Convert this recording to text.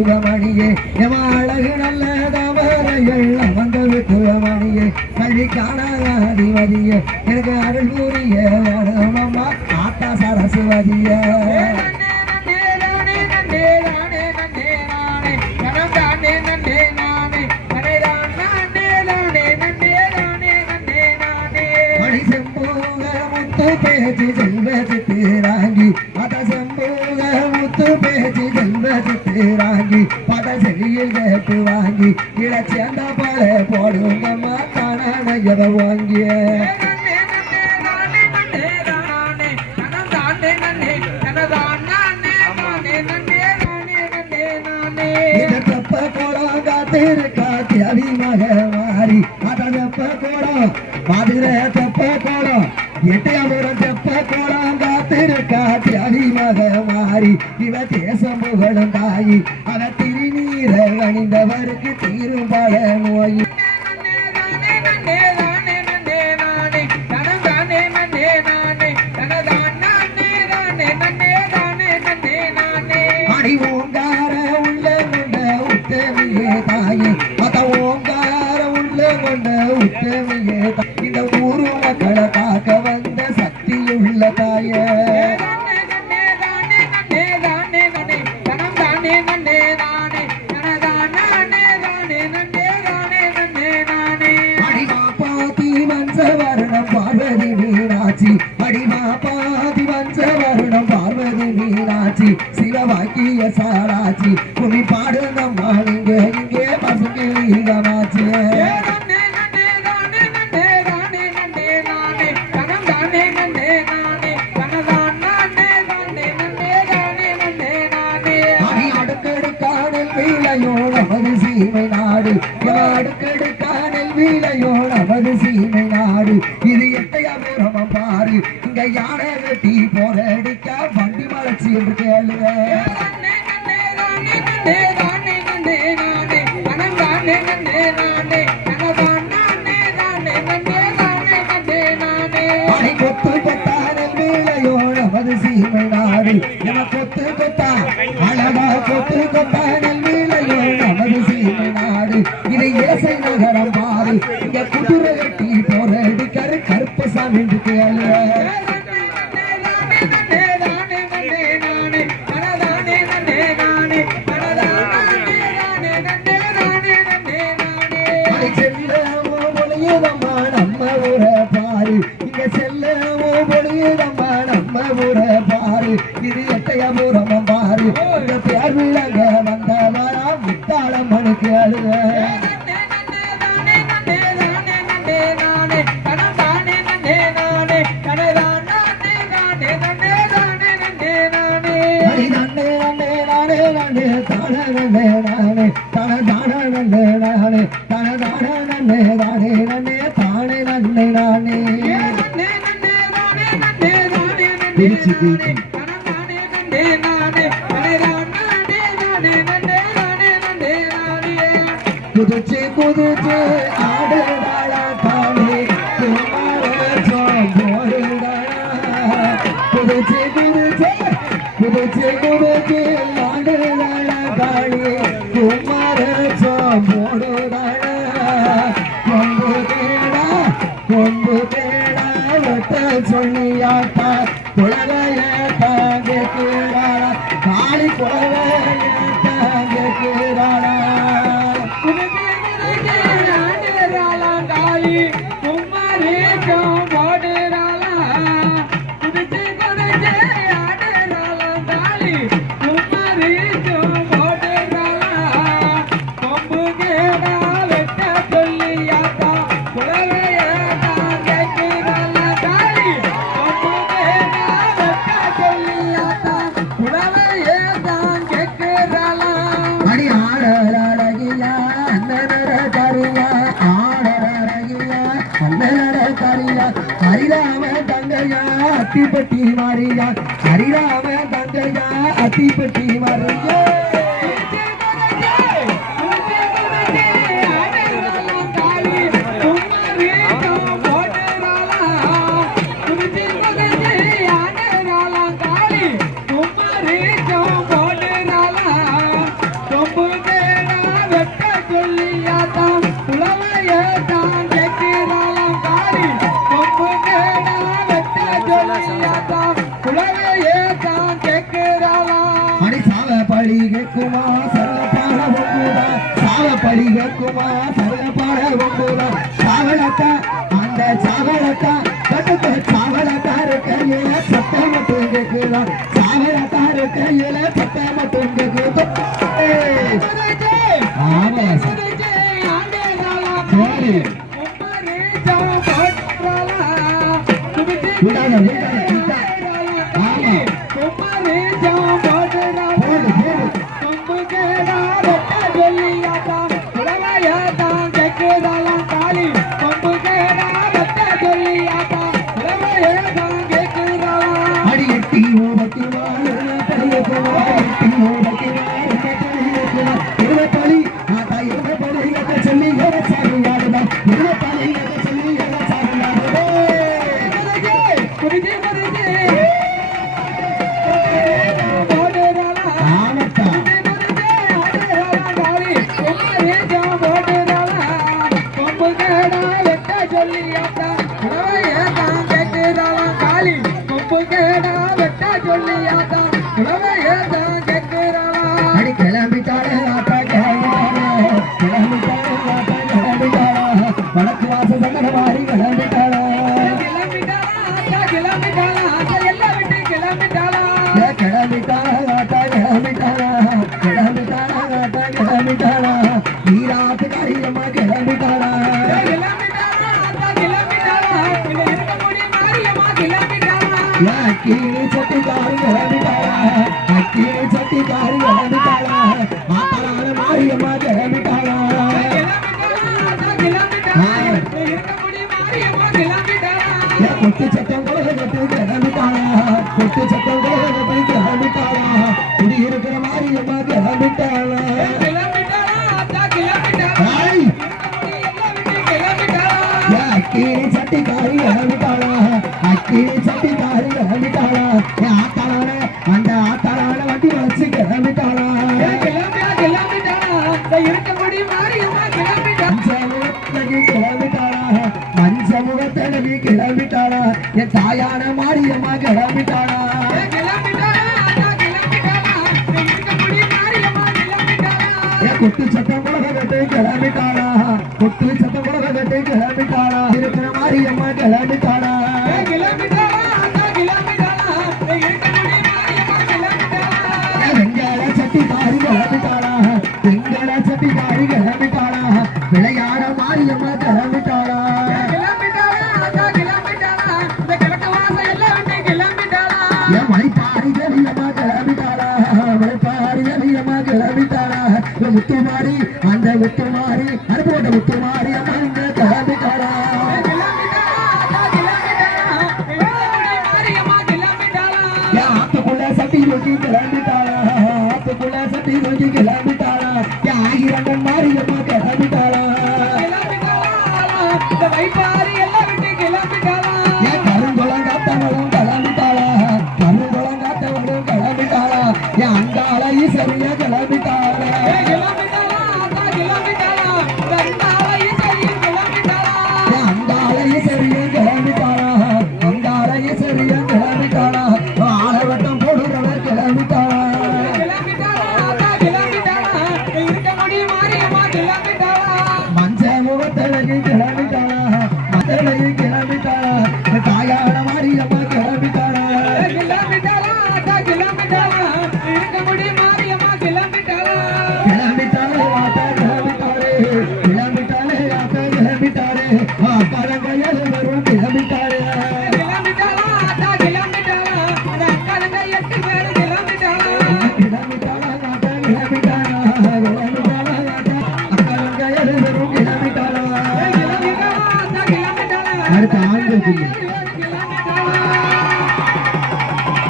சுகமணியே எவ அழகு நல்ல தவறைகள் அமர்ந்த விட்டுவமணியே கல்வி காணாதிபதியே எனக்கு அருள் கூறிய வேணுமம்மா ஆத்தா சரஸ்வதியே. மணி செம்போக முத்து பேச்சு செல்வது செல்வத்து திராங்கி பத கேட்டு வாங்கி இளச்சேந்த பல போடுங்கம்மா தானான எதை வாங்கிய? இந்த மாறி அத தெப்ப கோடம் மதுரை தெப்ப கோடம் எட்டையாபுரம் தெப்ப தியாதிமாக மாறி இவ தேசம் புகழும் தாயி. அவ திருநீர அணிந்தவருக்கு தீரும் பல நோய் அடி ஓங்கார உள்ள கொண்ட உத்தமியே தாயே. அத ஓங்கார உள்ள கொண்ட உத்தமியே இந்த ஊரு மக்களை பார்க்க வந்த சக்தியுள்ள தாயே. மீனாட்சி. சிவவாக்கிய சாராட்சி. குமி பாடுங்கம்மா நீங்க இங்கே பசுங்க சீமை நாடு. அடுக்கடுக்கானல் வீழையோ நமது சீமை நாடு. இது எத்தையா எட்டையாபுரமம் பாரு. இங்க யானை வெட்டி போரடிக்க வண்டி மலைச்சி என்று கேளுங்க பாரு. இங்க செல்லவோ பொழியுதம்மா நம்ம ஊரை பாரு. இது எட்டையபுரமம் பாரு. இந்த பேர் விளங்க தான தன தான நன்னே நானே தன தான நன்னே நானே நன்னே தானே நன்னே நானே பிரிச்சு பிரிச்சு குதிச்சு குதிச்சு ஆடுடாளா தேடா வெட்ட சொல்லியாட்டா குழவைய தாங்க கீழாளா காளி குழவைய தாங்க கீழாளா அடி தந்தையா ஹரிராம தங்கையா அத்திப்பட்டி மாறியா நடக்குமா சரளப்பாட கொண்டுதா சாவலத்தா அந்த சாவலத்தா அடி சட்டிக்காரி கிளம்பிட்டாளா அக்கீனி சட்டிக்காரி கிளம்பிட்டாளா ஆத்தலான மாரியம்மா கிளம்பிட்டாளா ஏ கொத்து சத்தம் கூட கட்டு கிளம்பிட்டாளா கொத்து சத்தம் கூட கட்டு கிளம்பிட்டாளா குடி இருக்கிற மாரியம்மா கிளம்பிட்டாளா ஐய் ஏ அக்கீனி சட்டிக்காரி கிளம்பிட்டாளா அக்கீனி கிளம்பிட்டான மாரியம்மா கிளம்பிட்டானா கொத்து சத்தம் கூட கட்டு கிளம்பிட்டாளா? குத்து சத்தம் கூட கட்டு கிளம்பிட்டாளா? இருக்கிற மாரியம்மா கிளம்பிட்டாளா ஏன் மலைப்பாரி கவியம்மா கிளம்பிட்டாளா மலைப்பாரி கவியம்மா கிளம்பிட்டாளா முத்துமாரி அந்த முத்துமாரி அனுப்போட்ட முத்துமாரி அம்மா இங்க கிளம்பிட்டாளா ஆத்துக்குள்ள சட்டி தூக்கி கிளம்பிட்டாளா ஆத்துக்குள்ள சட்டி தூக்கி கிளம்பிட்டாளா ஏன் ஆயிரங்கள் கைக்கு